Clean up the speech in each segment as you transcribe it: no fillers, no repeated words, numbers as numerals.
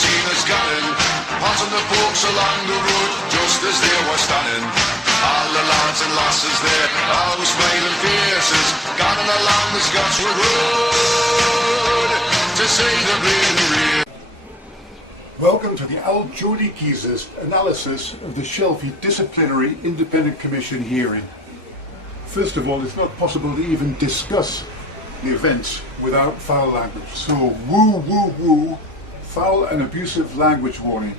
seen us gunning, passing the folks along the road, just as they were standing. All the lads and lasses there, all with smiling faces, gunning along the Scotswood Road, to see the bleeding rain. Welcome to the Old Geordie Geezer's analysis of the Shelvey Disciplinary Independent Commission hearing. First of all, it's not possible to even discuss the events without foul language. So, woo, woo, woo, foul and abusive language warning.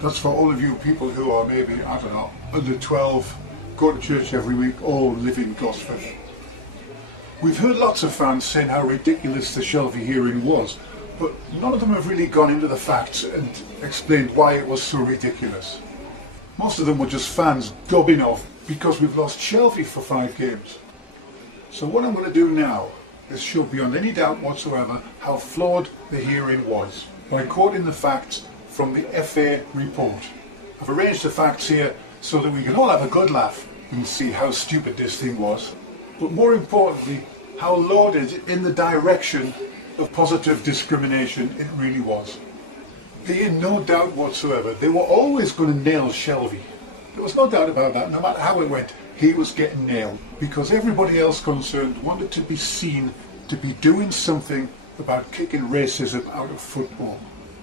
That's for all of you people who are maybe, I don't know, under 12, go to church every week, or live in Gosford. We've heard lots of fans saying how ridiculous the Shelvey hearing was, but none of them have really gone into the facts and explained why it was so ridiculous. Most of them were just fans gubbing off because we've lost Shelvey for 5 games. So what I'm going to do now is show beyond any doubt whatsoever how flawed the hearing was by quoting the facts from the FA report. I've arranged the facts here so that we can all have a good laugh and see how stupid this thing was, but more importantly, how loaded in the direction of positive discrimination it really was. Being no doubt whatsoever, they were always going to nail Shelvey. There was no doubt about that. No matter how it went, he was getting nailed because everybody else concerned wanted to be seen to be doing something about kicking racism out of football.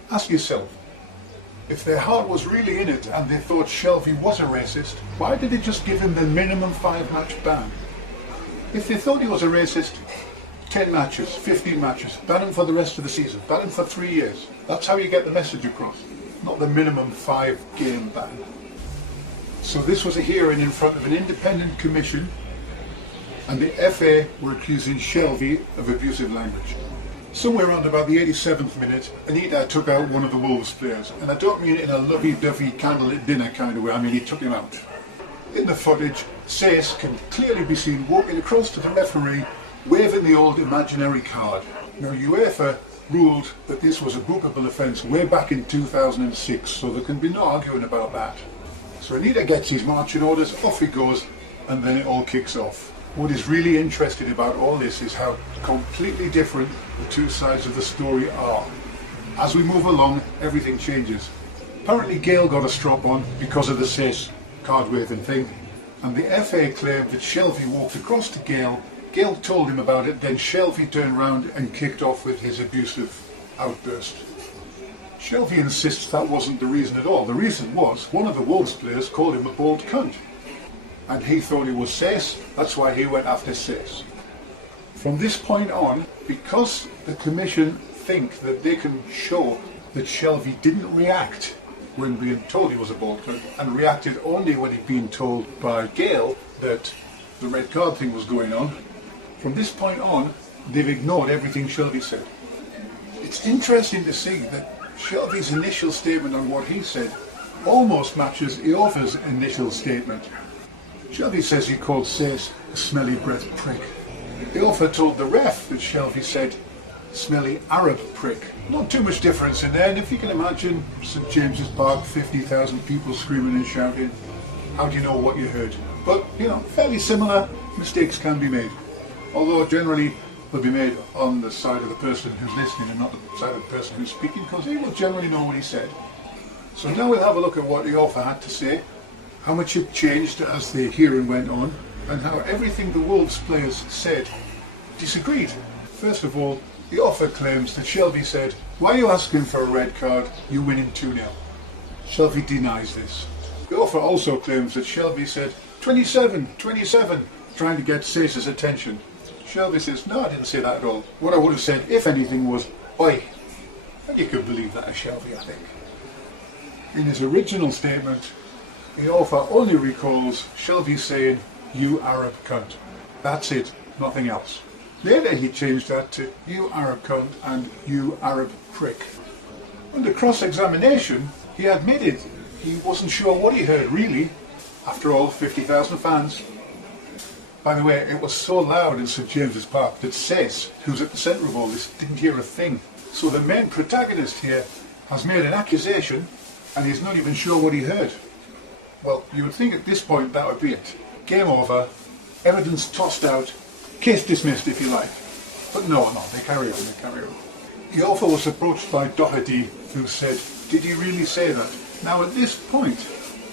Ask yourself, if their heart was really in it and they thought Shelvey was a racist, why did they just give him the minimum 5-match ban? If they thought he was a racist, 10 matches, 15 matches, ban him for the rest of the season, ban him for 3 years. That's how you get the message across, not the minimum 5-game ban. So this was a hearing in front of an independent commission, and the FA were accusing Shelvey of abusive language. Somewhere around about the 87th minute, Anita took out one of the Wolves players, and I don't mean in a lovey-dovey candlelit dinner kind of way, I mean he took him out. In the footage, Sace can clearly be seen walking across to the referee, waving the old imaginary card. Now UEFA ruled that this was a bookable offence way back in 2006, so there can be no arguing about that. So Anita gets his marching orders, off he goes, and then it all kicks off. What is really interesting about all this is how completely different the two sides of the story are. As we move along, everything changes. Apparently Gail got a strop on because of the Sace card waving thing, and the FA claimed that Shelvey walked across to Gail. Gail told him about it, then Shelvey turned round and kicked off with his abusive outburst. Shelvey insists that wasn't the reason at all. The reason was one of the Wolves players called him a bald cunt. And he thought he was Sace, that's why he went after Sace. From this point on, because the Commission think that they can show that Shelvey didn't react when being told he was a bald cunt, and reacted only when he'd been told by Gail that the red card thing was going on, from this point on, they've ignored everything Shelvey said. It's interesting to see that Shelvey's initial statement on what he said almost matches Iofa's initial statement. Shelvey says he called Sace a smelly breath prick. Iofa told the ref that Shelvey said smelly Arab prick. Not too much difference in there, and if you can imagine St James's Park, 50,000 people screaming and shouting, how do you know what you heard? But, you know, fairly similar, mistakes can be made. Although generally will be made on the side of the person who's listening and not the side of the person who's speaking, because he will generally know what he said. So now we'll have a look at what Iofa had to say, how much it changed as the hearing went on, and how everything the Wolves players said disagreed. First of all, Iofa claims that Shelvey said, "Why are you asking for a red card? You're winning 2-0. Shelvey denies this. Iofa also claims that Shelvey said, 27, 27, trying to get Sace's attention. Shelvey says, no, I didn't say that at all. What I would have said, if anything, was, oi. And you could believe that as Shelvey, I think. In his original statement, Iofa only recalls Shelvey saying, you Arab cunt. That's it, nothing else. Later he changed that to, you Arab cunt and you Arab prick. Under cross-examination, he admitted he wasn't sure what he heard really. After all, 50,000 fans. By the way, it was so loud in St James's Park that Sace, who's at the centre of all this, didn't hear a thing. So the main protagonist here has made an accusation and he's not even sure what he heard. Well, you would think at this point that would be it. Game over, evidence tossed out, case dismissed if you like. But no, they carry on. Iofa was approached by Doherty who said, "Did he really say that?" Now at this point,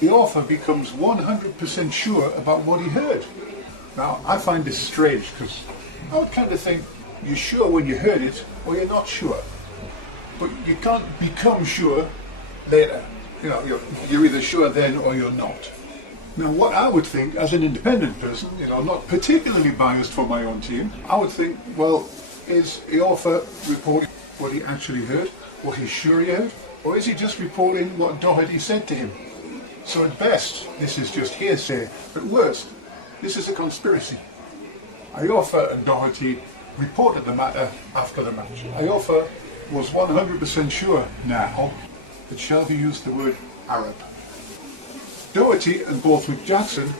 the author becomes 100% sure about what he heard. Now I find this strange because I would kind of think you're sure when you heard it or you're not sure. But you can't become sure later. You know, you're either sure then or you're not. Now what I would think as an independent person, you know, not particularly biased for my own team, I would think, well, is the author reporting what he actually heard, what he's sure he heard, or is he just reporting what Doherty said to him? So at best, this is just hearsay. At worst, this is a conspiracy. Iorfa and Doherty reported the matter after the match. Iorfa was 100% sure now that Shelvey used the word Arab. Doherty and Borthwick Jackson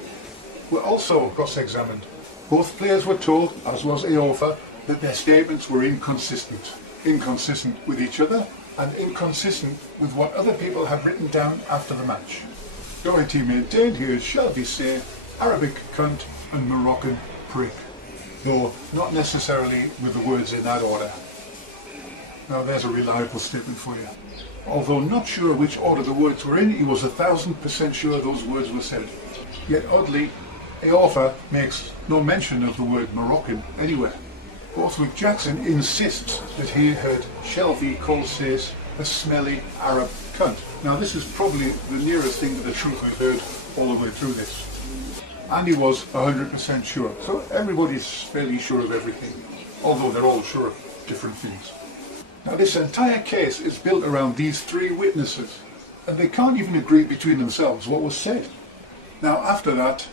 were also cross-examined. Both players were told, as was Iorfa, that their statements were inconsistent with each other and inconsistent with what other people had written down after the match. Doherty maintained he heard Shelvey say Arabic cunt and Moroccan prick, though not necessarily with the words in that order. Now there's a reliable statement for you. Although not sure which order the words were in, he was 1,000% sure those words were said. Yet oddly, Iorfa makes no mention of the word Moroccan anywhere. Borthwick Jackson insists that he heard Shelvey call Sace a smelly Arab cunt. Now this is probably the nearest thing to the truth we've heard all the way through this. And he was 100% sure. So everybody's fairly sure of everything, although they're all sure of different things. Now this entire case is built around these three witnesses, and they can't even agree between themselves what was said. Now after that,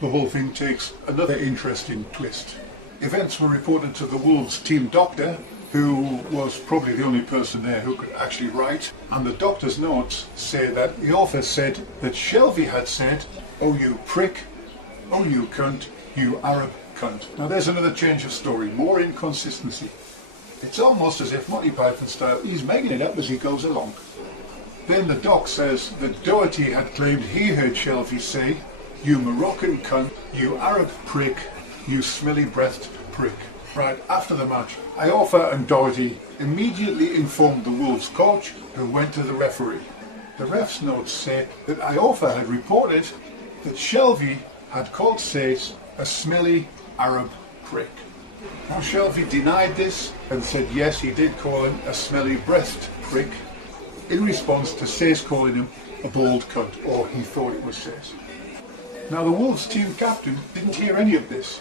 the whole thing takes another interesting twist. Events were reported to the Wolves team doctor, who was probably the only person there who could actually write, and the doctor's notes say that the author said that Shelvey had said, "Oh you prick, oh you cunt, you Arab cunt." Now there's another change of story, more inconsistency. It's almost as if Monty Python style, he's making it up as he goes along. Then the doc says that Doherty had claimed he heard Shelvey say, "You Moroccan cunt, you Arab prick, you smelly-breathed prick." Right after the match, Iorfa and Doherty immediately informed the Wolves coach, who went to the referee. The ref's notes say that Iorfa had reported that Shelvey had called Sace a smelly Arab prick. Now Shelvey denied this and said yes, he did call him a smelly-breathed prick in response to Sace calling him a bald cunt, or he thought it was Sace. Now the Wolves team captain didn't hear any of this.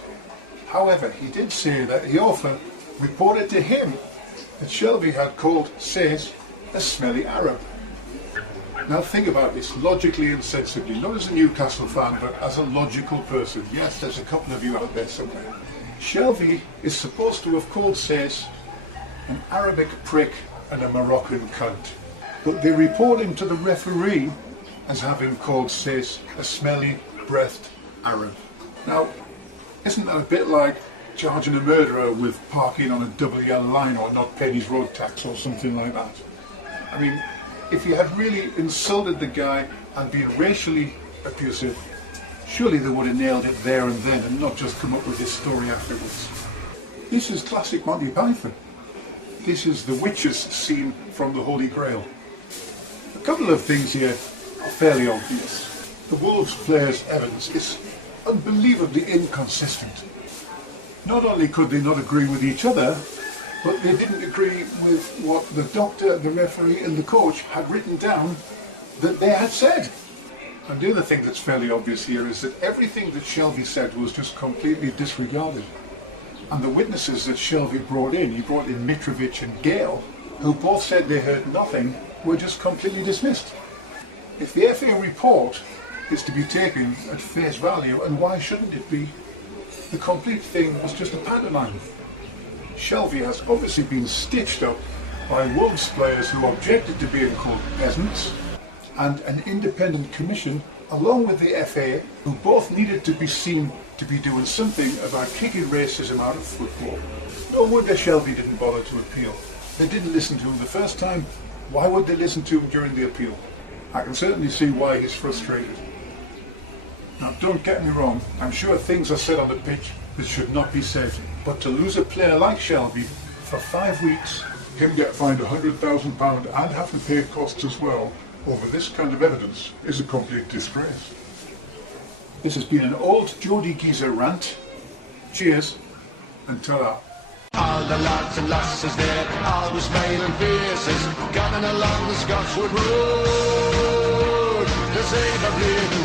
However, he did say that Iorfa reported to him that Shelvey had called Sace a smelly Arab. Now think about this logically and sensibly, not as a Newcastle fan, but as a logical person. Yes, there's a couple of you out there somewhere. Shelvey is supposed to have called Sace an Arabic prick and a Moroccan cunt, but they report him to the referee as having called Sace a smelly-breathed Arab. Now, isn't that a bit like charging a murderer with parking on a double yellow line or not paying his road tax or something like that? I mean, if you had really insulted the guy and been racially abusive, surely they would have nailed it there and then and not just come up with this story afterwards. This is classic Monty Python. This is the witches scene from the Holy Grail. A couple of things here are fairly obvious. The Wolves players' evidence is unbelievably inconsistent. Not only could they not agree with each other, but they didn't agree with what the doctor, the referee and the coach had written down that they had said. And the other thing that's fairly obvious here is that everything that Shelvey said was just completely disregarded. And the witnesses that Shelvey brought in, he brought in Mitrovic and Gale, who both said they heard nothing, were just completely dismissed. If the FA report is to be taken at face value, and why shouldn't it be? The complete thing was just a pantomime. Shelvey has obviously been stitched up by Wolves players who objected to being called peasants, and an independent commission, along with the FA, who both needed to be seen to be doing something about kicking racism out of football. No wonder Shelvey didn't bother to appeal. They didn't listen to him the first time. Why would they listen to him during the appeal? I can certainly see why he's frustrated. Now don't get me wrong, I'm sure things are said on the pitch that should not be said, but to lose a player like Shelvey for 5 weeks him get fined £100,000 and have to pay costs as well over this kind of evidence is a complete disgrace. This has been an Old Geordie Geezer rant. Cheers and ta-ra. All the lads and lasses there, always smiling faces, gunning along the Scotswood Road. They say the bleeding